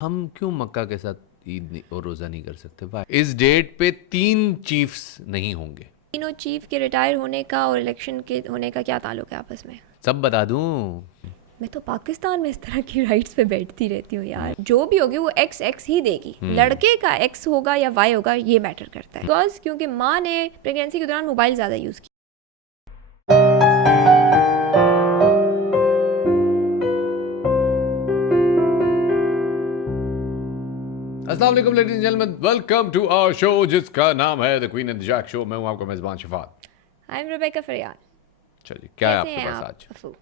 हम क्यों मक्का के साथ ईद और रोज़ा नहीं कर सकते? वाई? इस डेट पे 3 चीफ्स नहीं होंगे। तीनों चीफ के रिटायर होने का और इलेक्शन के होने का क्या ताल्लुक है आपस में? सब बता दूं। मैं तो पाकिस्तान में इस तरह की राइट्स पे बैठती रहती हूँ यार। जो भी होगी वो एक्स एक्स ही देगी। लड़के का एक्स होगा या वाई होगा ये मैटर करता है। बिकॉज क्योंकि माँ ने प्रेगनेंसी के दौरान मोबाइल ज़्यादा यूज़ किया। अस्सलाम वालेकुम ladies and gentleman, welcome to our show जिसका नाम है the queen and the jack show. मैं हूं आपका मेजबान शफात। आई एम रुबैका फरियाद। चलिए, क्या है कैसे आपके हैं पास आप आज? अफू?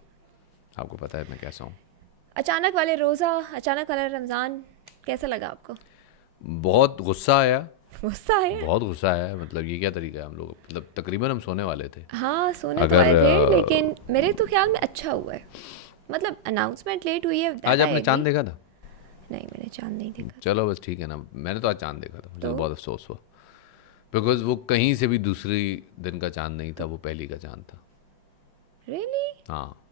आपको पता है मैं कैसा हूँ। अचानक वाले रोज़ा, अचानक वाला रमज़ान कैसा लगा आपको? बहुत गुस्सा आया। गुस्सा है? बहुत गुस्सा आया। मतलब ये क्या तरीका है? हम लोग मतलब तकरीबन हम सोने वाले थे। हाँ सोने तो अगर आए थे लेकिन मेरे तो ख्याल में अच्छा हुआ है। मतलब अनाउंसमेंट लेट हुई है आज that I आपने चांद agree। देखा था? नहीं मैंने चांद नहीं देखा। चलो बस ठीक है ना। मैंने तो आज चांद देखा था, मुझे तो तो बहुत अफसोस हुआ। बिकॉज वो कहीं से भी दूसरी दिन का चांद नहीं था, वो पहली का चांद था। रियली? हाँ।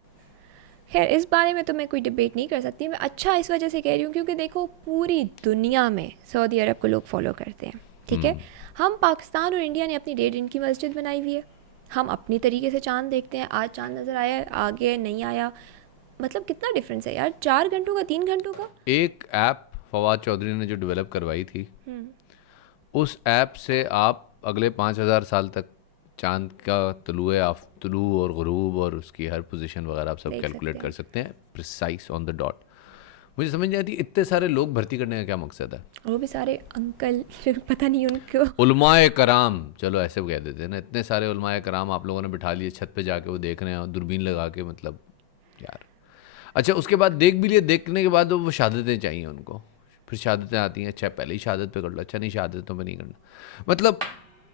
खैर इस बारे में तो मैं कोई डिबेट नहीं कर सकती। मैं अच्छा इस वजह से कह रही हूँ क्योंकि देखो पूरी दुनिया में सऊदी अरब को लोग फॉलो करते हैं, ठीक है। हम पाकिस्तान और इंडिया ने अपनी 1.5 दिन की मस्जिद बनाई हुई है। हम अपनी तरीके से चांद देखते हैं। आज चांद नज़र आया, आगे नहीं आया। मतलब कितना डिफरेंस है यार, 4 घंटों का, 3 घंटों का। एक ऐप फवाद चौधरी ने जो डेवलप करवाई थी, उस ऐप से आप अगले 5,000 साल तक चांद का तुलू और गुरूब और उसकी हर पोजीशन वगैरह आप सब देख कैलकुलेट सकते कर हैं। सकते हैं, प्रिसाइज ऑन द डॉट। मुझे समझ नहीं आती इतने सारे लोग भर्ती करने का क्या मकसद है। और वो भी सारे अंकल फिर पता नहीं उनको। उलमाए कराम, चलो ऐसे कह देते हैं ना, इतने सारे उलमाए कराम आप लोगों ने बिठा लिए छत पे जाके, वो देख रहे हैं और दूरबीन लगा के। मतलब यार, अच्छा उसके बाद देख भी लिए, देखने के बाद वो शहादतें चाहिए उनको। फिर शहादतें आती हैं, अच्छा पहले ही शहादत पे कर लो, अच्छा नहीं शहादतों पे नहीं करना। मतलब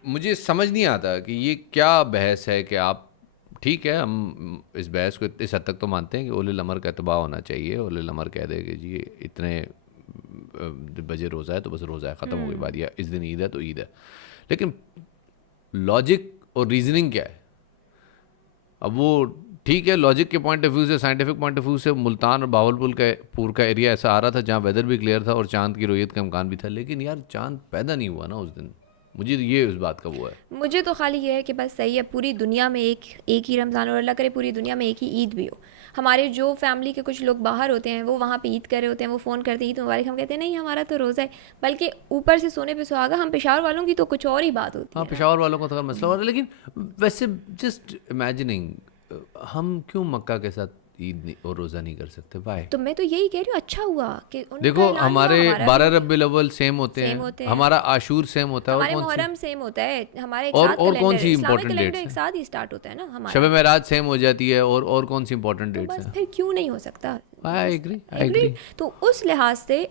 मुझे समझ नहीं आता कि ये क्या बहस है कि आप, ठीक है हम इस बहस को इस हद तक तो मानते हैं कि उलिल अमर का इत्तबा होना चाहिए। उलिल अमर कह दे कि जी इतने बजे रोज़ा है तो बस रोज़ा है, ख़त्म हो गई बात, या इस दिन ईद है तो ईद है। लेकिन लॉजिक और रीजनिंग क्या है? अब वो ठीक है, लॉजिक के पॉइंट ऑफ व्यू से, साइंटिफिक पॉइंट ऑफ व्यू से मुल्तान और बावलपुर का पूर का एरिया ऐसा आ रहा था जहाँ वेदर भी क्लियर था और चांद की रोयत का इम्कान भी था। लेकिन यार चांद पैदा नहीं हुआ ना उस दिन। मुझे तो ये उस बात का वो है। मुझे तो खाली ये है कि बस सही है, पूरी दुनिया में एक ही रमज़ान, और अल्लाह करे पूरी दुनिया में एक ही ईद भी हो। हमारे जो फैमिली के कुछ लोग बाहर होते हैं वो वहाँ पे ईद कर रहे होते हैं, वो फ़ोन करते हैं ईद मुबारक, हम कहते हैं नहीं हमारा तो रोज़ा है। बल्कि ऊपर से सोने पे सुहागा। हम पेशावर वालों की तो कुछ और ही बात होती हाँ, है ना। पेशावर वालों का तो मसला हो रहा है। लेकिन वैसे जस्ट इमेजिनिंग, हम क्यों मक्का के साथ और रोज़ा नहीं कर सकते? वाई? तो मैं तो यही कह रही हूँ, अच्छा हुआ कि उनका देखो, ऐलान हुआ, हमारे हमारा भी 12 हो गया। रब्बिल अव्वल सेम होते सेम हैं, होते हैं। हमारा आशूर सेम होता है, और हमारे कौन सी मुहर्रम सेम होता है, हमारे एक और साथ और कौन कैलेंडर, सी इस्लामिक इंपॉर्टेंट कैलेंडर डेट्स एक हैं? साथ ही स्टार्ट होता है ना शब हमारा। मेराज सेम हो जाती है, और कौन सी इंपॉर्टेंट तो डेट्स बस हैं? फिर क्यों नहीं हो सकता? आई बस एग्री, आई एग्री। एग्री। तो उस लिहाज से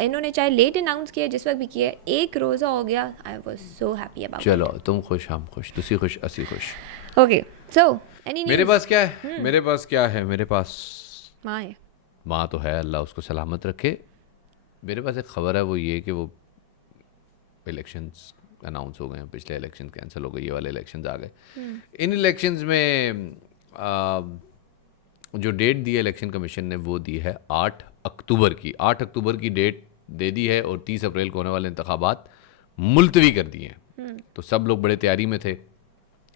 इन्होंने चाहे लेट अनाउंस किया, जिस वक्त भी किया, एक रोज़ा हो गया। I was so happy about चलो, इट। तुम खुश हम खुश, तुसी खुश असी खुश। ओके, सो एनी मेरे न्यूज़? पास क्या है? मेरे पास क्या है? मेरे पास माँ है। माँ तो है, अल्लाह उसको सलामत रखे। मेरे पास एक खबर है, वो ये कि वो इलेक्शंस अनाउंस हो गए हैं। पिछले इलेक्शन कैंसिल हो गए, ये वाले इलेक्शंस आ गए। इन इलेक्शंस में जो डेट दी है इलेक्शन कमीशन ने, वो दी है 8 अक्टूबर की। 8 अक्टूबर की डेट दे दी है और 30 अप्रैल को होने वाले इंतखाबात मुलतवी कर दिए हैं। तो सब लोग बड़े तैयारी में थे,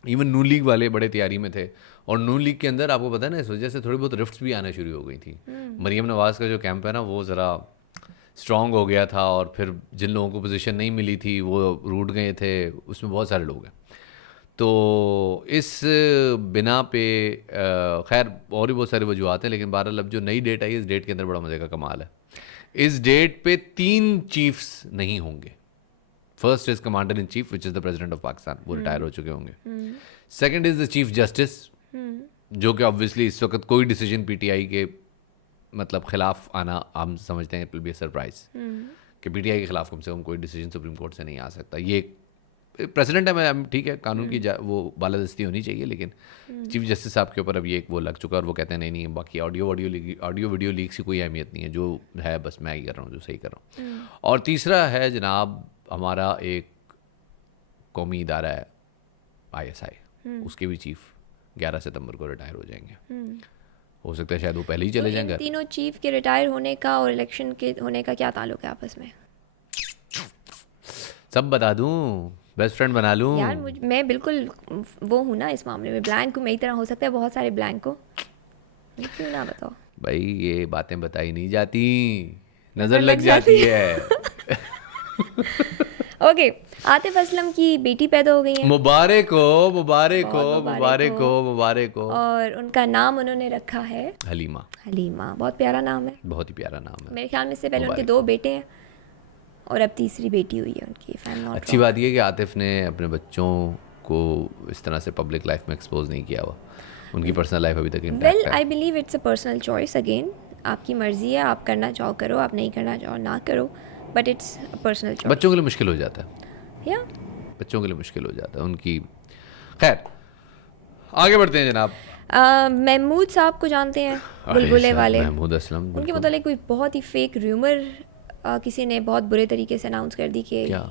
इवन नून लीग वाले बड़े तैयारी में थे। और नून लीग के अंदर आपको पता है ना, इस वजह से थोड़ी बहुत रिफ्ट्स भी आना शुरू हो गई थी। मरीम नवाज़ का जो कैंप है ना, वो ज़रा स्ट्रॉन्ग हो गया था, और फिर जिन लोगों को पोजीशन नहीं मिली थी वो रूठ गए थे, उसमें बहुत सारे लोग हैं। तो इस बिना पे खैर और भी बहुत सारी वजूहत हैं, लेकिन बहरहाल अब जो नई डेट आई, इस डेट के अंदर बड़ा मज़े का कमाल है। इस डेट पे 3 चीफ्स नहीं होंगे। First is commander in chief which is the president of Pakistan, वो रिटायर हो चुके होंगे। Second is the chief justice, जो कि ऑब्वियसली इस वक्त कोई डिसीजन पीटीआई के मतलब खिलाफ आना हम समझते हैं इट विल बी सरप्राइज कि पीटीआई के खिलाफ कम से कम कोई डिसीजन सुप्रीम कोर्ट से नहीं आ सकता। ये प्रेसिडेंट है, मैं ठीक है, कानून की वो बालादस्ती होनी चाहिए, लेकिन चीफ जस्टिस साहब के ऊपर अब ये एक वो लग चुका है, और वो कहते हैं नहीं नहीं, बाकी ऑडियो वीडियो लीक्स की कोई अहमियत नहीं है, जो है बस मैं ही कर रहा हूँ जो सही कर रहा हूँ। और तीसरा है जनाब, हमारा एक कौमी इदारा है ISI, उसके भी चीफ 11 सितंबर को रिटायर हो जाएंगे। हो सकता है शायद वो पहले ही चले तो जाएं इन घर। तीनों चीफ के रिटायर होने का और इलेक्शन के होने का क्या ताल्लुक है आपस में? सब बता दूं, बेस्ट फ्रेंड बना लूं। यार मैं बिल्कुल वो हूँ ना इस मामले में, ब्लैंक हूँ, मेरी तरह हो सकता है बहुत सारे ब्लैंक को, क्यों ना बताओ। भाई ये बातें बताई नहीं जाती, नजर नज़र लग लग जाती जाती है। ओके, आतिफ असलम की बेटी पैदा हो गई है, मुबारक हो, मुबारक हो, बहुत मुबारक मुबारक हो। हो, मुबारक हो। और उनका नाम उन्होंने रखा है हलीमा, हलीमा, बहुत प्यारा नाम है। बहुत ही प्यारा नाम है। मेरे ख्याल में इससे पहले उनके मुबारक 2 हो। बेटे हैं और अब तीसरी बेटी हुई है उनकी, इफ आई एम नॉट अच्छी बात ये है कि आतिफ ने अपने बच्चों को इस तरह से पब्लिक लाइफ में एक्सपोज नहीं किया हुआ, उनकी पर्सनल लाइफ अभी तक वेल इंटैक्ट है। I believe it's a personal choice, again आपकी मर्जी है, आप करना चाहो करो, आप नहीं करना चाहो ना करो, but it's a personal choice. बच्चों के लिए मुश्किल हो जाता है, या बच्चों के लिए मुश्किल हो जाता है उनकी। खैर आगे बढ़ते हैं जनाब। महमूद साहब को जानते हैं, अरे बुलबुले सर, वाले, महमूद असलम, उनके बिल्कुल। मतलब कोई बहुत ही फेक र्यूमर किसी ने बहुत बुरे तरीके से अनाउंस कर दी कि क्या?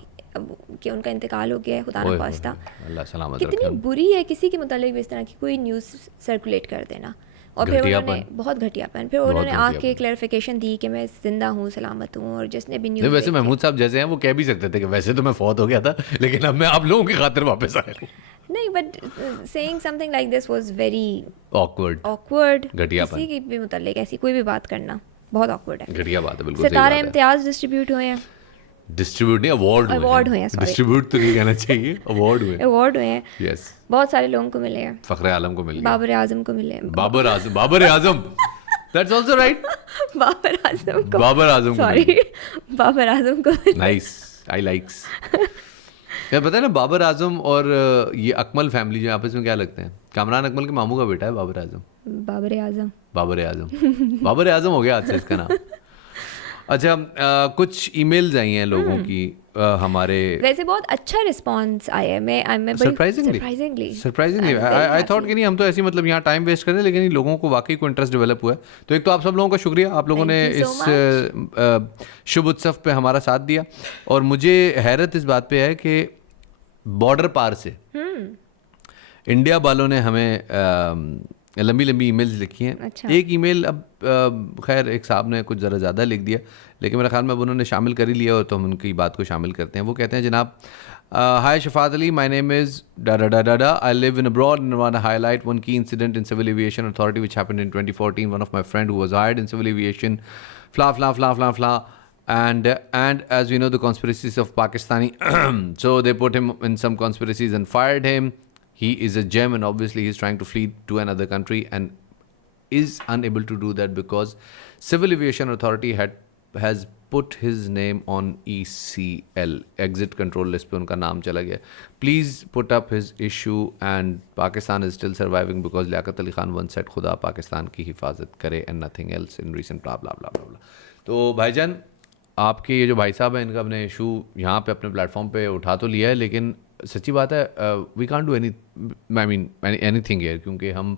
कि उनका इंतकाल हो गया है, खुदा ना ओए खास्ता। होए, अल्लाह सलामत कितनी रखे। बुरी है किसी के मुतालिक भी इस तरह की कोई न्यूज़ सर्कुलेट कर देना। और फिर उन्होंने घटियापन। बहुत घटियापन, फिर बहुत उन्होंने आके घटियापन। क्लैरिफिकेशन दी कि मैं जिंदा हूँ, सलामत हूँ, और जिसने भी नहीं न्यूज़ वैसे महमूद साहब जैसे हैं वो कह भी सकते थे कि वैसे तो मैं फौत हो गया था, लेकिन अब मैं आप लोगों की खातिर वापस आया हूँ। नहीं, but saying something like this was very awkward, awkward. घटियापन। किसी की भी मुतालिक ऐसी कोई भी बात करना बहुत ऑकवर्ड है। घटिया बात है, बिल्कुल सही सितारे बात है। इम्तियाज डिस्ट्रीब्यूट हुए हैं, डिस्ट्रीब्यूट नहीं, अवार्ड हुए हैं, sorry। डिस्ट्रीब्यूट तो नहीं कहना चाहिए, अवार्ड हुए। अवार्ड हुए हैं, यस, बहुत सारे लोगों को मिले हैं, फखरे आलम को मिल गया। बाबर आजम को मिले हैं, Babar Azam, Babar Azam, that's also right. Babar Azam को, बाबर आजम को मिल सॉरी, बाबर आजम को मिले। नाइस, आई लाइक्स। यार पता है ना, बाबर आजम और ये अकमल फैमिली जो आपस में क्या लगते हैं? कामरान अकमल के मामू का बेटा है बाबर आजम। बाबर आजम, बाबर आजम, बाबर आजम हो गया आज से इसका नाम। अच्छा, कुछ ईमेल्स आई हैं लोगों की हमारे। वैसे बहुत अच्छा रिस्पांस आया है, मैं सरप्राइजिंगली आई थॉट कि नहीं हम तो ऐसे ही मतलब यहाँ टाइम वेस्ट कर रहे हैं, लेकिन इन लोगों को वाकई को इंटरेस्ट डेवलप हुआ है। तो एक तो आप सब लोगों का शुक्रिया, आप लोगों ने Thank you so इस शुभ उत्सव पे हमारा साथ दिया। और मुझे हैरत इस बात पे है कि बॉर्डर पार से इंडिया वालों ने हमें लंबी लंबी ईमेल्स लिखी हैं। अच्छा। एक ईमेल अब खैर एक साहब ने कुछ ज़रा ज़्यादा लिख दिया, लेकिन मेरे ख्याल में अब उन्होंने शामिल कर ही लिया और तो हम उनकी बात को शामिल करते हैं। वो कहते हैं, जनाब, hi Shafat Ali, my name is डा I live in abroad and want to highlight one key incident in civil aviation authority which happened in 2014. One of my friend who was hired in civil aviation fla and as we know the conspiracies of Pakistani so they put him in some conspiracies and fired him. He is a gem and obviously he's trying to flee to another country and is unable to do that because Civil Aviation Authority has put his name on ECL, exit control list पे उनका नाम चला गया. Please put up his issue and Pakistan is still surviving because Liaquat Ali Khan once said खुदा पाकिस्तान की हिफाजत करे and nothing else in recent blah blah blah blah. तो भाईजान, आपके ये जो भाई साहब हैं, इनका अपने इशू यहाँ पे अपने प्लेटफॉर्म पे उठा तो लिया है, लेकिन सच्ची बात है we can't do anything here, क्योंकि हम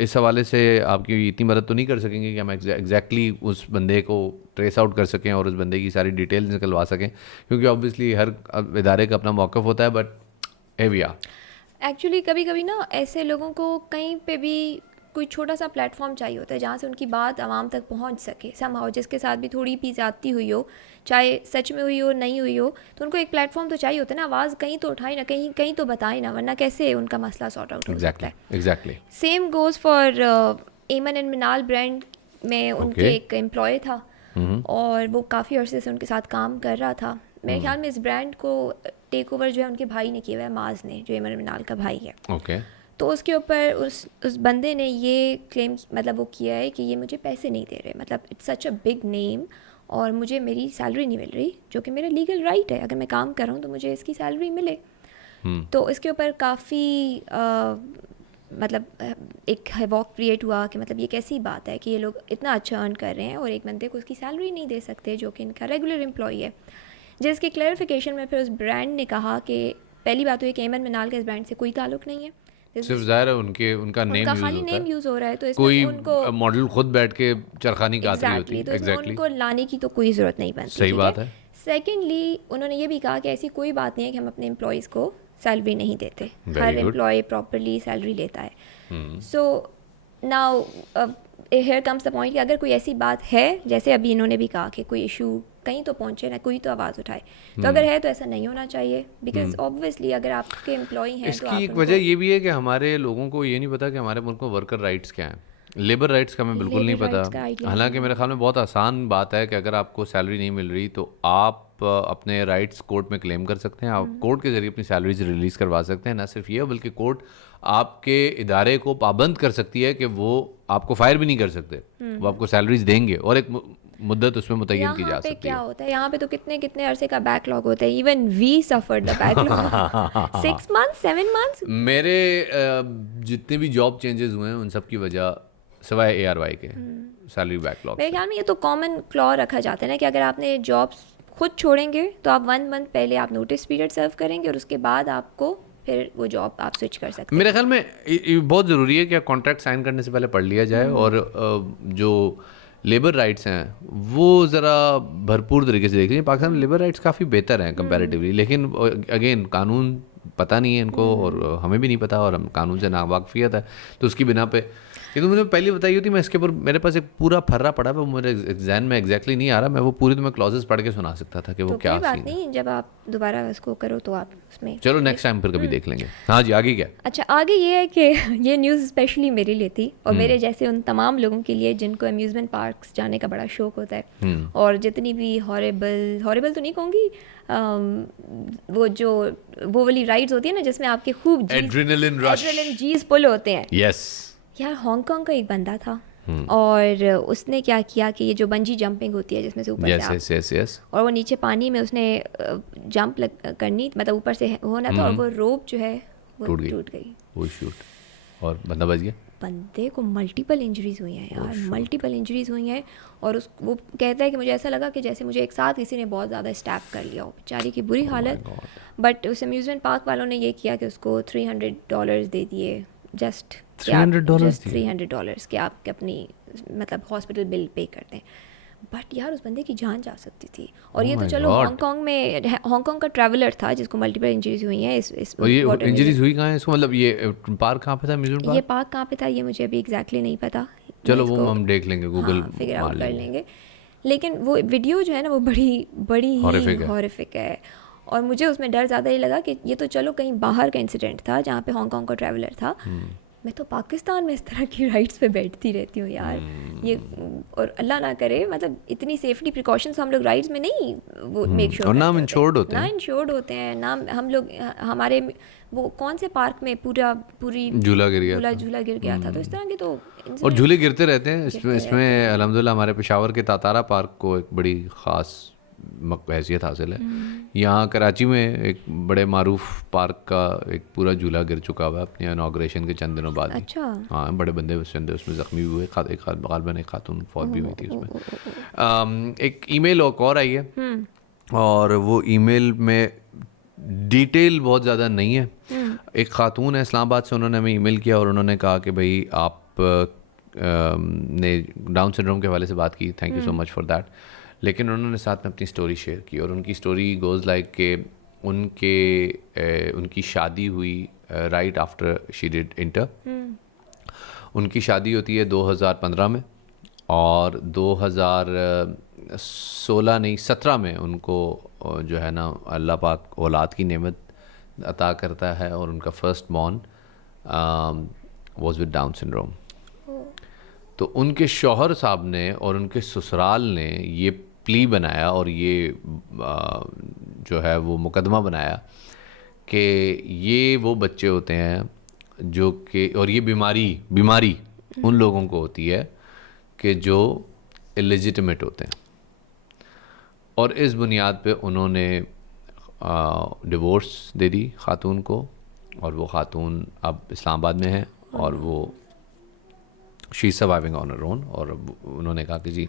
इस हवाले से आपकी इतनी मदद तो नहीं कर सकेंगे कि हम एग्जैक्टली उस बंदे को ट्रेस आउट कर सकें और उस बंदे की सारी डिटेल्स निकलवा सकें, क्योंकि ऑब्वियसली हर इदारे का अपना मौक़िफ़ होता है. But hey we are. Actually कभी कभी ना ऐसे लोगों को कहीं पे भी कोई छोटा सा प्लेटफॉर्म चाहिए होता है जहाँ से उनकी बात आवाम तक पहुँच सके समहाउ, जिसके साथ भी थोड़ी भी ज़्यादती हुई हो, चाहे सच में हुई हो नहीं हुई हो, तो उनको एक प्लेटफॉर्म तो चाहिए होता है ना, आवाज़ कहीं तो उठाए ना, कहीं तो बताए ना, वरना कैसे उनका मसला सॉर्ट आउट हो सकता है. एग्जैक्टली. सेम गोज़ फॉर एमन एंड मिनाल ब्रांड में उनके एक एम्प्लॉय था और वो काफ़ी अर्से से उनके साथ काम कर रहा था. मेरे ख्याल में इस ब्रांड को टेक ओवर जो है उनके भाई ने किया हुआ है, माज ने, जो एमन मिनाल का भाई है. ओके. तो उसके ऊपर उस बंदे ने ये क्लेम मतलब वो किया है कि ये मुझे पैसे नहीं दे रहे, मतलब it's such a big name और मुझे मेरी सैलरी नहीं मिल रही, जो कि मेरा लीगल राइट है, अगर मैं काम कर रहा हूँ तो मुझे इसकी सैलरी मिले. तो इसके ऊपर काफ़ी मतलब एक हैवॉक क्रिएट हुआ कि मतलब ये कैसी बात है कि ये लोग इतना अच्छा अर्न कर रहे हैं और एक बंदे को उसकी सैलरी नहीं दे सकते जो कि इनका रेगुलर एम्प्लॉई है. जिसकी क्लैरिफिकेशन में फिर उस ब्रांड ने कहा कि पहली बात तो ये कि एमन मिनाल का इस ब्रांड से कोई ताल्लुक नहीं है, सिर्फ जाहिर है उनका नेम यूज खाली होता नेम है, यूज़ हो रहा है, तो इसमें कोई उनको मॉडल खुद बैठ के चरखानी काट रही होती है. तो इसमें उनको लाने की तो कोई ज़रूरत नहीं बनती. सही बात है. सेकेंडली उन्होंने ये भी कहा कि ऐसी कोई बात नहीं है कि हम अपने एम्प्लॉयज़ को सैलरी नहीं देते, हर एम्प्लॉय प्रॉपरली सैलरी लेता है. So now here comes the point कि अगर कोई ऐसी बात है, जैसे अभी इन्होंने भी कहा कि कोई इशू कहीं तो पहुंचे ना, कोई तो आवाज़ उठाए, तो अगर है तो ऐसा नहीं होना चाहिए, बिकॉज ऑब्वियसली अगर आपके एम्प्लॉय हैं तो इसकी आप एक वजह ये भी है कि हमारे लोगों को ये नहीं पता कि हमारे मुल्क में वर्कर राइट्स क्या हैं, लेबर राइट्स का हमें बिल्कुल नहीं लेबर पता। राइट्स का आइडिया हालांकि मेरे ख्याल में बहुत आसान बात है कि अगर आपको सैलरी नहीं मिल रही तो आप अपने राइट्स कोर्ट में क्लेम कर सकते हैं, आप कोर्ट के जरिए अपनी सैलरीज रिलीज़ करवा सकते हैं। ना सिर्फ ये बल्कि कोर्ट आपके इदारे को पाबंद कर सकती है कि वो आपको फायर भी नहीं कर सकते, वो आपको सैलरीज देंगे और एक मुद्दत उसमें मुतय्यन की जा यहाँ पे सकती क्या है। होता है, यहाँ पे तो कितने कितने अरसे का बैकलॉग होता है, even we suffered the backlog 6 months 7 months। मेरे जितने भी जॉब चेंजेस हुए हैं उन सब की वजह सिवाय ARY के सैलरी बैकलॉग मेरे ख्याल में ये तो कॉमन क्लॉ रखा जाता है ना कि अगर आपने जॉब्स खुद छोड़ेंगे तो आप 1 month पहले आप नोटिस पीरियड सर्व करेंगे और उसके बाद आपको फिर वो जॉब आप स्विच कर सकते हैं। मेरे ख्याल में ये बहुत ज़रूरी है कि कॉन्ट्रैक्ट साइन करने से पहले पढ़ लिया जाए और जो लेबर राइट्स हैं वो ज़रा भरपूर तरीके से देख लीजिए। पाकिस्तान में लेबर राइट्स काफ़ी बेहतर हैं कंपैरेटिवली, लेकिन अगेन कानून पता नहीं है इनको और हमें भी नहीं पता और हम कानून से नावाकिफियत है, तो उसकी बिना पे ये तो मुझे पहले बताई होती, मैं इसके ऊपर मेरे पास एक पूरा फर्रा पड़ा है, वो मेरे एग्जाम में एग्जैक्टली नहीं आ रहा, मैं वो पूरी तुम्हें क्लॉजेस पढ़ के सुना सकता था कि वो तो क्या कोई बात सीन है। नहीं, जब आप दोबारा इसको करो तो आप उसमें चलो नेक्स्ट टाइम फिर कभी देख लेंगे। हाँ जी, आगे क्या? अच्छा, आगे ये है कि ये न्यूज़ स्पेशली मेरे लिए थी और मेरे जैसे उन तमाम लोगों के लिए जिनको अम्यूज़मेंट पार्क्स जाने का बड़ा शौक होता है और जितनी भी हॉरिबल तो नहीं कहूँगी, वो वाली राइड्स होती है ना जिसमें आपके खूब एड्रेनलिन रश। जीज पुल होते हैं। यस। यार हांगकांग का एक बंदा था और उसने क्या किया कि ये जो बंजी जंपिंग होती है जिसमें से ऊपर से आप यस यस यस। और वो नीचे पानी में उसने जंप करनी, मतलब ऊपर से होना था और वो रोप जो है वो टूट गई। वो शूट और बंदा बच गया। बंदे को मल्टीपल इंजरीज हुई हैं यार, मल्टीपल इंजरीज हुई हैं और वो कहता है कि मुझे ऐसा लगा कि जैसे मुझे एक साथ किसी ने बहुत ज़्यादा स्टैप कर लिया हो, बेचारी की बुरी हालत। बट उस अम्यूज़मेंट पार्क वालों ने ये किया कि उसको $300 दे दिए, जस्ट $300 कि आप अपनी मतलब हॉस्पिटल बिल पे कर दें। बट यार उस बंदे की जान जा सकती थी और ये तो चलो हांगकांग का ट्रैवलर था जिसको मल्टीपल इंजरीज हुई हैं। इस और ये इंजरीज हुई कहाँ है इसको, मतलब ये पार्क कहाँ पे था, म्यूजियम ये पार्क? पार्क कहाँ पे था ये मुझे अभी एग्जैक्टली नहीं पता, चलो वो हम देख लेंगे, गूगल फिगर आउट कर लेंगे। लेकिन वो वीडियो जो है ना वो बड़ी ही हॉरिफिक है और मुझे उसमें डर ज़्यादा ये लगा कि ये तो चलो कहीं बाहर का इंसिडेंट था जहाँ पे हांगकांग का ट्रैवलर था, मैं तो पाकिस्तान में इस तरह की राइड्स पे बैठती रहती हूँ यार। ये और अल्लाह ना करे, मतलब इतनी सेफ्टी प्रिकॉशंस हम लोग राइड्स में नहीं वो मेक श्योर, और नाम इंश्योर्ड होते हैं, ना इंश्योर्ड होते हैं नाम हम लोग हमारे वो कौन से पार्क में पूरी झूला गिर गया था, तो इस तरह की तो और झूले गिरते रहते हैं इसमें अल्हम्दुलिल्लाह हमारे पेशावर के तातारा पार्क को एक बड़ी ख़ास हैसियत हासिल है। यहाँ कराची में एक बड़े मारूफ पार्क का एक पूरा झूला गिर चुका हुआ है अपने इनॉग्रेशन के चंद दिनों बाद। अच्छा। हाँ, बड़े बंदे उसमें ज़ख्मी हुए, गालबन एक खातून फौत भी हुई थी उसमें। एक ईमेल और आई है और वो ईमेल में डिटेल बहुत ज़्यादा नहीं है। एक खातून है इस्लामाबाद से, उन्होंने हमें ईमेल किया और उन्होंने कहा कि भाई आप ने डाउन सिंड्रोम के हवाले से बात की, thank you so much for that. लेकिन उन्होंने साथ में अपनी स्टोरी शेयर की और उनकी स्टोरी गोज़ लाइक के उनकी शादी हुई right after she did inter. उनकी शादी होती है 2015 में और 2016 नहीं 17 में उनको जो है ना अल्लाह पाक औलाद की नेमत अता करता है और उनका first born was with down syndrome. तो उनके शौहर साहब ने और उनके ससुराल ने ये प्ली बनाया और ये जो है वो मुकदमा बनाया कि ये वो बच्चे होते हैं जो कि, और ये बीमारी उन लोगों को होती है कि जो इलेजिटिमेट होते हैं और इस बुनियाद पे उन्होंने डिवोर्स दे दी खातून को और वो खातून अब इस्लामाबाद में है और वो she is surviving on her own. और उन्होंने कहा कि जी,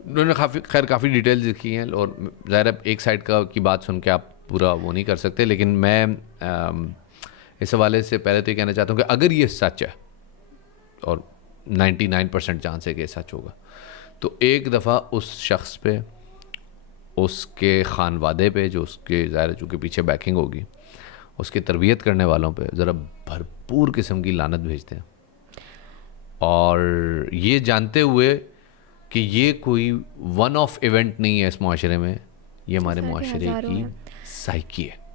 उन्होंने काफ़ी डिटेल्स लिखी हैं और ज़ाहिर है एक साइड की बात सुन के आप पूरा वो नहीं कर सकते, लेकिन मैं इस हवाले से पहले तो ये कहना चाहता हूँ कि अगर ये सच है और 99% चांस है कि सच होगा, तो एक दफ़ा उस शख्स पे, उसके खानवादे पे, जो उसके ज़ाहिर चूँकि पीछे बैकिंग होगी, उसकी तरबियत करने वालों पे ज़रा भरपूर किस्म की लानत भेजते हैं। और ये जानते हुए कि ये कोई वन ऑफ इवेंट नहीं है इस माशरे में, ये हमारे माशरे की साइकी है।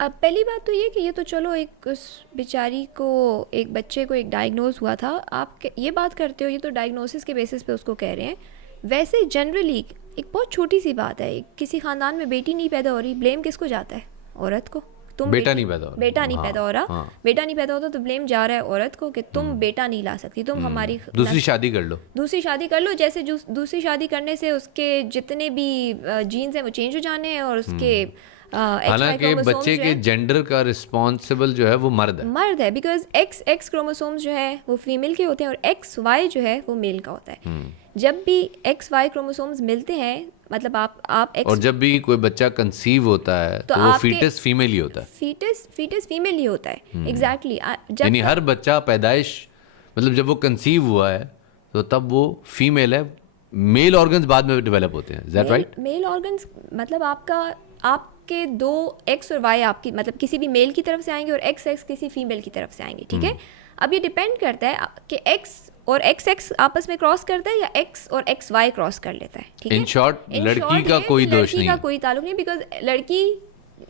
अब पहली बात तो ये कि ये तो चलो एक उस बेचारी को, एक बच्चे को एक डायग्नोज हुआ था, आप ये बात करते हो, ये तो डायग्नोसिस के बेसिस पे उसको कह रहे हैं। वैसे जनरली एक बहुत छोटी सी बात है, किसी ख़ानदान में बेटी नहीं पैदा हो रही, ब्लेम किसको जाता है? औरत को। तुम बेटा नहीं पैदा हो रहा, बेटा नहीं पैदा हो रहा, बेटा नहीं पैदा होता तो ब्लेम जा रहा है औरत को कि तुम बेटा नहीं ला सकती, तुम हमारी दूसरी शादी कर लो, दूसरी शादी कर लो। जैसे दूसरी शादी करने से उसके जितने भी जीन्स हैं वो चेंज हो जाने हैं और उसके हालांकि बच्चे के जेंडर का रिस्पॉन्सिबल जो है वो मर्द है, बिकॉज एक्स क्रोमोसोम्स जो है वो फीमेल के होते हैं और एक्स वाई जो है वो मेल का होता है। जब भी एक्स वाई क्रोमोसोम्स मिलते हैं, मतलब आप एक्स, और जब भी कोई बच्चा कंसीव होता है तो वो फीटस फीमेल ही होता है, फीटस फीमेल ही होता है। एग्जैक्टली यानी हर बच्चा पैदाइश मतलब जब वो कंसीव हुआ है तो तब वो फीमेल है, मेल ऑर्गन्स बाद में डेवलप होते हैं। Is that right? Male organs मतलब आपके दो एक्स और वाई आपकी मतलब किसी भी मेल की तरफ से आएंगे और एक्स किसी फीमेल की तरफ से आएंगे, ठीक है। अब ये डिपेंड करता है कि एक्स और एक्स आपस में क्रॉस करता है या एक्स और एक्स वाई क्रॉस कर लेता है, ठीक है। इन शॉर्ट लड़की का कोई दोष नहीं, लड़की का कोई ताल्लुक नहीं, बिकॉज लड़की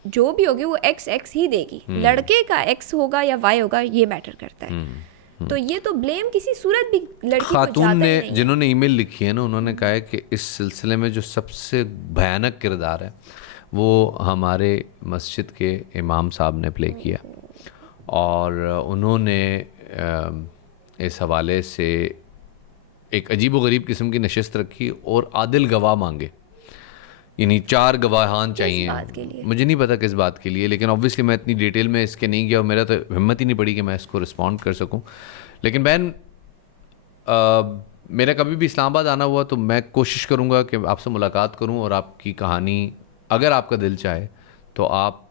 जो भी होगी वो एक्स ही देगी। लड़के का एक्स होगा या वाई होगा ये मैटर करता है। तो ये तो ब्लेम किसी सूरत भी लड़की को जाता खातून ने नहीं। जिन्होंने ईमेल लिखी है ना, उन्होंने कहा है कि इस सिलसिले में जो सबसे भयानक किरदार है वो हमारे मस्जिद के इमाम साहब ने प्ले किया, और उन्होंने इस हवाले से एक अजीब व गरीब किस्म की नशिस्त रखी और आदिल गवाह मांगे, यानी 4 गवाहान चाहिए। मुझे नहीं पता किस बात के लिए, लेकिन ऑब्वियसली मैं इतनी डिटेल में इसके नहीं गया और मेरा तो हिम्मत ही नहीं पड़ी कि मैं इसको रिस्पॉन्ड कर सकूं। लेकिन बहन मेरा कभी भी इस्लामाबाद आना हुआ तो मैं कोशिश करूंगा कि आपसे मुलाकात करूं और आपकी कहानी अगर आपका दिल चाहे तो आप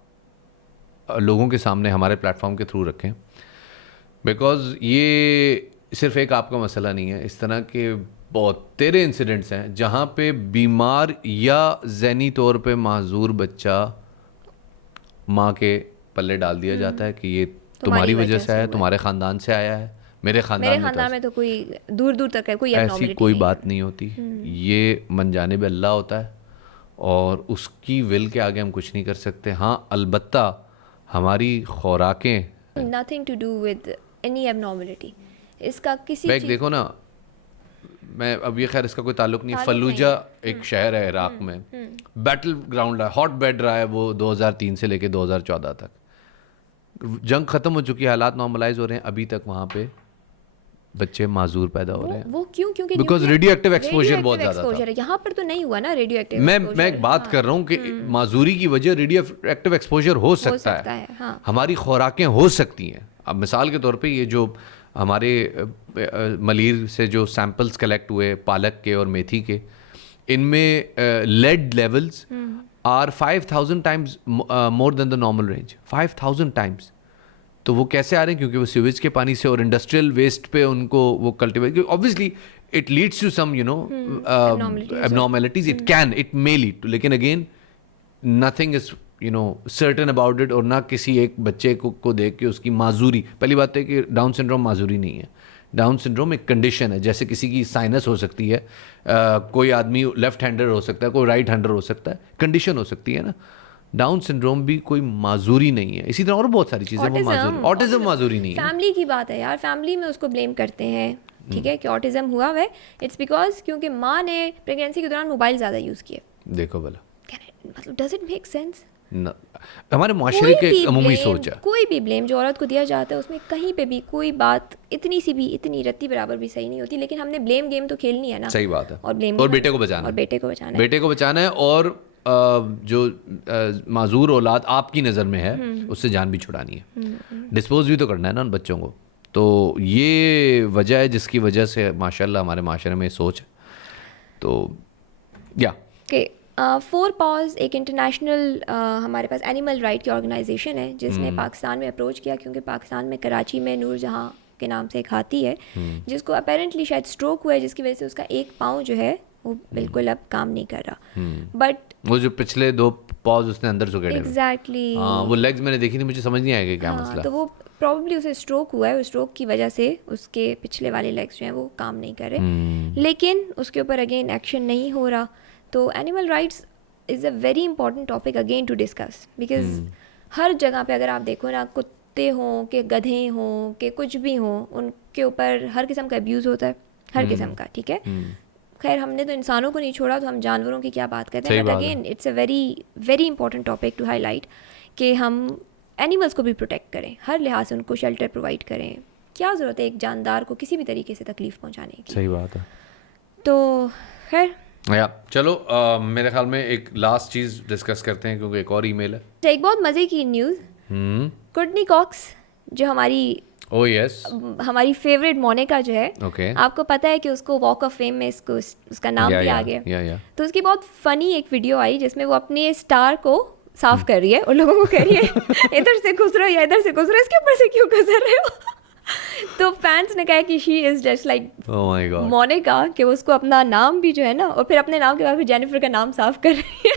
लोगों के सामने हमारे प्लेटफॉर्म के थ्रू रखें, बिकॉज़ ये सिर्फ एक आपका मसला नहीं है। इस तरह के बहुत तेरे इंसिडेंट्स हैं जहाँ पे बीमार या ज़हनी तौर पे माजूर बच्चा माँ के पल्ले डाल दिया जाता है कि ये तुम्हारी वजह से आया, तुम्हारे ख़ानदान से आया है, मेरे ख़ानदान में तो कोई दूर दूर तक है, कोई ऐसी कोई बात नहीं होती। ये मनजानिब अल्लाह होता है और उसकी विल के आगे हम कुछ नहीं कर सकते। हाँ, अलबत्ता हमारी खुराकें nothing to do with any abnormality. इसका किसी बैग देखो ना, मैं अब ये खैर इसका कोई ताल्लुक नहीं है। फलूजा एक शहर है इराक में, बैटल ग्राउंड है, हॉट बेड रहा है वो 2003 से लेके 2014 तक। जंग खत्म हो चुकी है, हालात नॉर्मलाइज हो रहे हैं, अभी तक वहाँ पे बच्चे माजूर पैदा हो रहे हैं। वो क्यों? क्योंकि बिकॉज रेडियो एक्टिव एक्सपोजर बहुत ज़्यादा था। यहाँ पर तो नहीं हुआ ना रेडियो एक्टिव। मैं एक बात कर रहा हूँ कि माजूरी की वजह रेडियो एक्टिव एक्सपोजर हो सकता है। हाँ। हमारी खुराकें हो सकती हैं। अब मिसाल के तौर पे ये जो हमारे मलीर से जो सैंपल्स कलेक्ट हुए पालक के और मेथी के, इनमें lead levels are 5000 times more than the normal range. 5000 times. तो वो कैसे आ रहे हैं? क्योंकि वो सीवेज के पानी से और इंडस्ट्रियल वेस्ट पे उनको वो cultivate, obviously it leads to some abnormalities. It may lead to, लेकिन again nothing is certain about it. और ना किसी एक बच्चे को देख के उसकी माजूरी, पहली बात है कि डाउन सिंड्रोम माजूरी नहीं है। डाउन सिंड्रोम एक कंडीशन है, जैसे किसी की साइनस हो सकती है, कोई आदमी लेफ्ट हैंडर हो सकता है, कोई राइट हैंडर हो सकता है, कंडीशन हो सकती है ना। डाउन सिंड्रोम भी कोई माजूरी नहीं है। इसी तरह और बहुत सारी चीज़ें वो माजूरी, ऑटिज्म माजूरी नहीं है। फैमिली की बात है यार, फैमिली में उसको ब्लेम करते हैं, ठीक है, कि ऑटिज्म हुआ है। इट्स बिकॉज क्योंकि माँ ने प्रेगनेंसी के दौरान मोबाइल ज़्यादा यूज़ किए। देखो भला, मतलब डज इट मेक सेंस? हमारे माशरे के अमूमी सोच है। कोई भी ब्लेम जो औरत को दिया जाता है उसमें कहीं पे भी कोई बात इतनी सी भी, इतनी रत्ती बराबर भी सही नहीं होती। लेकिन हमने ब्लेम गेम तो खेलनी है ना। सही बात है। और ब्लेम और बेटे को बचाना, बेटे को बचाना है। और जो माजूर औलाद आपकी नज़र में है उससे जान भी छुड़ानी है, डिस्पोज भी तो करना है ना उन बच्चों को। तो ये वजह है जिसकी वजह से माशाल्लाह हमारे माशरे में सोच है। तो या फोर पॉज एक इंटरनेशनल हमारे पास एनिमल राइट की ऑर्गेनाइजेशन है जिसने पाकिस्तान में अप्रोच किया, क्योंकि पाकिस्तान में कराची में नूर जहाँ के नाम से एक हाथी है जिसको अपेरेंटली शायद स्ट्रोक हुआ है, जिसकी वजह से उसका एक पाँव जो है वो बिल्कुल अब काम नहीं कर रहा। बट वो जो पिछले पॉज उसने अंदर से गेड़े एग्जैक्टली। हाँ, वो लेग्स मैंने देखी नहीं, मुझे समझ नहीं आएगा क्या हाँ, मसला। तो वो प्रॉब्ली उसे स्ट्रोक हुआ है, उस स्ट्रोक की वजह से उसके पिछले वाले लेग्स जो हैं वो काम नहीं कर रहे, लेकिन उसके ऊपर अगेन एक्शन नहीं हो रहा। तो animal rights is a very important topic again to discuss, because हर जगह पे अगर आप देखो ना, कुत्ते हों कि गधे हों कि कुछ भी हों, उनके ऊपर हर किस्म का अब्यूज़ होता है, हर किस्म का, ठीक है। खैर हमने तो इंसानों को नहीं छोड़ा, तो हम जानवरों की क्या बात करते हैं, but again it's a very very important topic to highlight कि हम एनिमल्स को भी प्रोटेक्ट करें, हर लिहाज से उनको शेल्टर प्रोवाइड करें। क्या ज़रूरत है एक जानदार को किसी भी तरीके से तकलीफ़ पहुंचाने की। सही बात है। तो खैर या चलो मेरे ख्याल में एक लास्ट चीज़ डिस्कस करते हैं, क्योंकि एक और ईमेल है। एक बहुत मज़े की न्यूज़, कोर्टनी कॉक्स जो हमारी ओह यस हमारी फेवरेट मोनिका जो है, ओके आपको पता है कि उसको वॉक ऑफ फेम में इसको उसका नाम भी आ गया। या तो उसकी बहुत फनी एक वीडियो आई जिसमें वो अपने स्टार को साफ कर रही है और लोगों को कह रही है इधर से घुस रहे हो या इधर से घुस रहे हो, इसके ऊपर से क्यों गुजर रहे हो। तो फैंस ने कहा कि she is just like oh my god Monica, कि वो उसको अपना नाम भी जो है ना, और फिर अपने नाम के बाद फिर जेनिफर का नाम साफ कर रही है।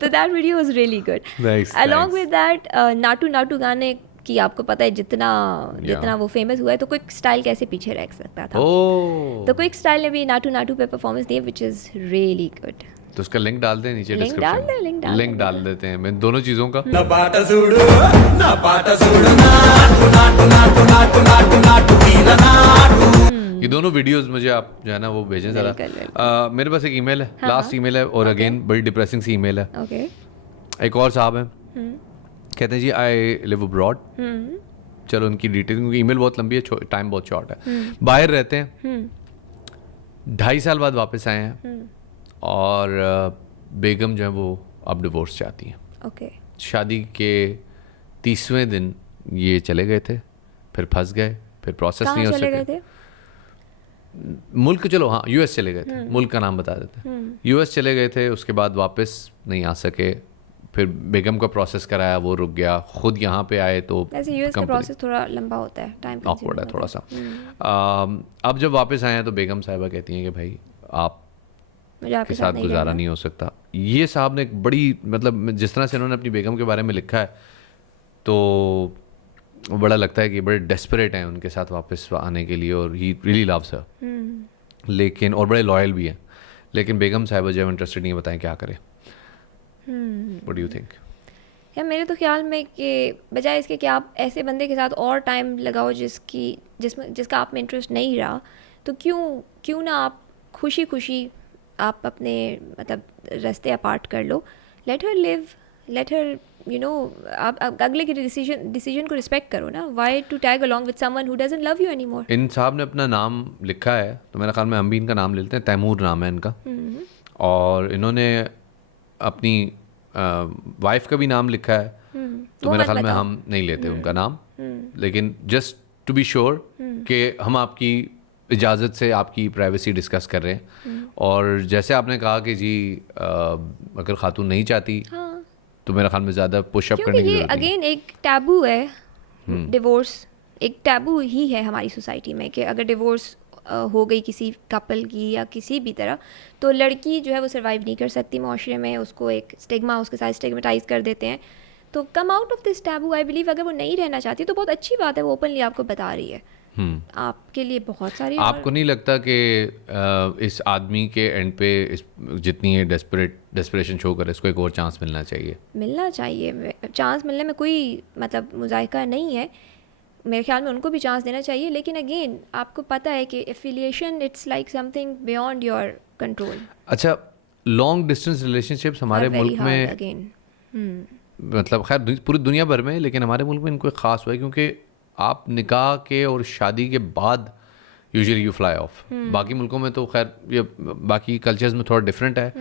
तो that video was really good. Along with that Naatu Naatu गाने की आपको पता है जितना वो फेमस हुआ है, तो क्विक स्टाइल कैसे पीछे रह सकता था। तो क्विक स्टाइल ने भी नाटू नाटू पे performance the, which is really good. तो उसका लिंक डाल दें नीचे डिस्क्रिप्शन में, लिंक डाल देते हैं मैं दोनों चीज़ों का। ये दोनों वीडियोस मुझे आप जो है ना वो भेजें ज़रा। मेरे पास एक ईमेल है, लास्ट ईमेल है, और अगेन बड़ी डिप्रेसिंग सी ईमेल है। ओके, एक और साहब हैं, कहते हैं जी आई लिव अब्रॉड। चलो उनकी डिटेल, क्योंकि ईमेल बहुत लंबी है, टाइम बहुत शॉर्ट है। बाहर रहते हैं, 2.5 साल बाद वापस आए हैं, और बेगम जो है वो अब डिवोर्स चाहती हैं। ओके, शादी के 30वें दिन ये चले गए थे, फिर फंस गए, फिर प्रोसेस नहीं हो सके। मुल्क चलो हाँ यूएस चले गए थे, मुल्क का नाम बता देते हैं। यूएस चले गए थे, उसके बाद वापस नहीं आ सके, फिर बेगम का प्रोसेस कराया, वो रुक गया, खुद यहाँ पे आए तो वैसे यूएस का प्रोसेस थोड़ा लंबा होता है, टाइम ऑकवर्ड है थोड़ा सा। अब जब वापस आए हैं तो बेगम साहिबा कहती हैं कि भाई आप के साथ गुजारा नहीं हो सकता। ये साहब ने एक बड़ी, मतलब जिस तरह से इन्होंने अपनी बेगम के बारे में लिखा है, तो बड़ा लगता है कि बड़े डेस्परेट हैं उनके साथ वापस आने के लिए, और ही रियली लव्स हर, लेकिन और बड़े लॉयल भी हैं, लेकिन बेगम साहिबा जब इंटरेस्टेड नहीं, बताएं क्या करें। What do you think? यार मेरे तो ख्याल में कि बजाय इसके कि आप ऐसे बंदे के साथ और टाइम लगाओ जिसका आप में इंटरेस्ट नहीं रहा, तो क्यों ना आप खुशी खुशी आप अपने मतलब रास्ते अपार्ट कर लो। Let her live, let her आप अगले के डिसीजन को रिस्पेक्ट करो ना। Why to tag along with someone who doesn't love you anymore. इन साहब ने अपना नाम लिखा है, तो मेरे ख्याल में हम भी इनका नाम ले लेते हैं, तैमूर नाम है इनका, और इन्होंने अपनी वाइफ का भी नाम लिखा है, तो मेरे ख्याल में हम नहीं लेते उनका नाम, लेकिन जस्ट टू बी श्योर कि हम आपकी इजाज़त से आपकी प्राइवेसी डिस्कस कर रहे हैं। और जैसे आपने कहा कि जी अगर खातून नहीं चाहती तो मेरे ख्याल में ज़्यादा पुशअप करने की ज़रूरत नहीं। अगेन एक टैबू है डिवोर्स, एक टैबू ही है हमारी सोसाइटी में कि अगर डिवोर्स हो गई किसी कपल की या किसी भी तरह, तो लड़की जो है वो सर्वाइव नहीं कर सकती माशरे में, उसको एक स्टिग्मा उसके साथ स्टिग्मेटाइज कर देते हैं। तो come out of this taboo. I believe अगर वो नहीं रहना चाहती तो बहुत अच्छी बात है, वो ओपनली आपको बता रही है। आपके लिए बहुत सारी। आपको नहीं लगता कि इस आदमी के एंड पे जितनी ये डेस्परेशन शो करे, इसको एक और चांस मिलना चाहिए? चांस मिलने में कोई मतलब मुज़ाहिका नहीं है, मेरे ख्याल में उनको भी चांस देना चाहिए। लेकिन अगेन आपको पता है कि affiliation it's like something beyond your control. अच्छा, लॉन्ग डिस्टेंस रिलेशनशिप्स हमारे मुल्क में मतलब खैर पूरी दुनिया भर में, लेकिन हमारे मुल्क में इनको एक ख़ास हुआ है क्योंकि आप निकाह के और शादी के बाद यूजुअली यू फ्लाई ऑफ। बाकी मुल्कों में तो खैर ये बाकी कल्चर्स में थोड़ा डिफरेंट है,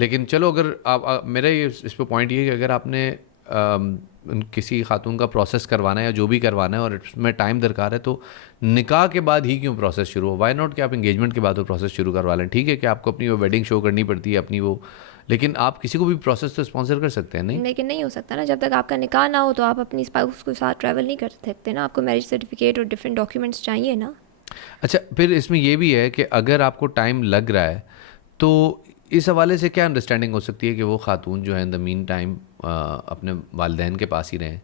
लेकिन चलो अगर आप मेरा ये इस पर पॉइंट ये है कि अगर आपने किसी खातून का प्रोसेस करवाना है या जो भी करवाना है और इसमें टाइम दरकार है, तो निकाह के बाद ही क्यों प्रोसेस शुरू हो? वाई नॉट कि आप इंगेजमेंट के बाद वो प्रोसेस शुरू करवा लें। ठीक है कि आपको अपनी वो वेडिंग शो करनी पड़ती है अपनी वो, लेकिन आप किसी को भी प्रोसेस तो स्पॉन्सर कर सकते हैं। नहीं, लेकिन नहीं हो सकता ना जब तक आपका निकाह ना हो, तो आप अपनी स्पाउस के साथ ट्रैवल नहीं कर सकते ना, आपको मैरिज सर्टिफिकेट और डिफरेंट डॉक्यूमेंट्स चाहिए ना। अच्छा, फिर इसमें ये भी है कि अगर आपको टाइम लग रहा है तो इस हवाले से क्या अंडरस्टैंडिंग हो सकती है कि वो खातून जो है इन द मीन टाइम अपने वालिदैन के पास ही रहें,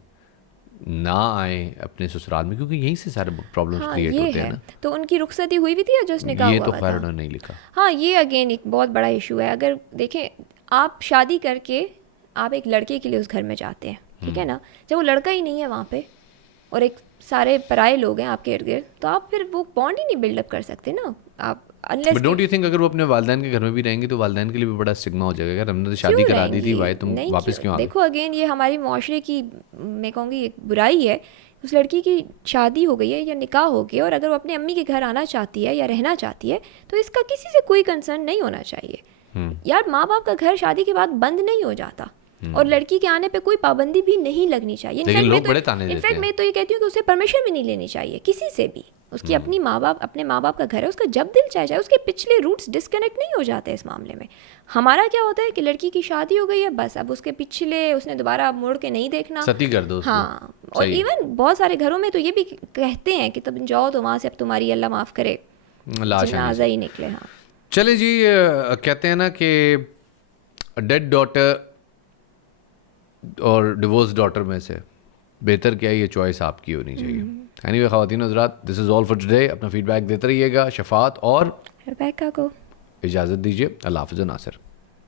ना आए अपने ससुराल में, क्योंकि यहीं से सारे प्रॉब्लम्स हाँ क्रिएट ये होते हैं है। ना। तो उनकी रुखसती हुई भी थी या जस्ट निकाह ये हुआ तो हुआ खैर था? उन्होंने नहीं लिखा। हाँ ये अगेन एक बहुत बड़ा इशू है। अगर देखें, आप शादी करके आप एक लड़के के लिए उस घर में जाते हैं, ठीक है ना, जब वो लड़का ही नहीं है वहाँ पे और एक सारे पराए लोग हैं आपके इर्द गिर्द, तो आप फिर वो बॉन्ड ही नहीं बिल्डअप कर सकते ना आप, unless but don't you think अगर वो अपने वालिदैन के घर में भी रहेंगी तो वालिदैन के लिए भी बड़ा स्टिग्मा हो जाएगा, यार हमने तो शादी करा दी थी भाई, तुम वापस क्यों आ गए? देखो अगेन ये हमारी मुआशरे की, मैं कहूँगी एक बुराई है। उस लड़की की शादी हो गई है या निकाह हो गया, और अगर वो अपने अम्मी के घर आना चाहती है या रहना चाहती है तो इसका किसी से कोई कंसर्न नहीं होना चाहिए। यार माँ बाप का घर शादी के बाद बंद नहीं हो जाता, और लड़की के आने पे कोई पाबंदी भी नहीं लगनी चाहिए। लेकिन लोग बड़े ताने देते इनफैक्ट हैं। मैं तो ये कहती हूँ कि उसे परमिशन भी नहीं लेनी चाहिए किसी से भी। उसकी अपने माँ बाप का घर है, उसका जब दिल चाहे जाए, उसके पिछले रूट्स डिस्कनेक्ट नहीं हो जाते इस मामले में। हमारा क्या होता है कि लड़की की शादी हो गई है, बस अब उसके पिछले उसने दोबारा मुड़ के नहीं देखना, सती कर दो उसको। हाँ। और सही है। इवन बहुत सारे घरों में तो ये भी कहते हैं कि तब जाओ तो वहाँ से अब तुम्हारी अल्लाह माफ़ करे लाश आने जनाजा से। ही निकले। हाँ चले जी, कहते हैं ना कि डेड डॉटर और डिवोर्स डॉटर में से बेहतर क्या है, ये चॉइस आपकी होनी चाहिए। एनीवे ख़वातीन हज़रात, this is all for today. अपना फीडबैक देते रहिएगा। शफात और रिबेका को इजाज़त दीजिए। अल्लाह हाफ़िज़ नासिर।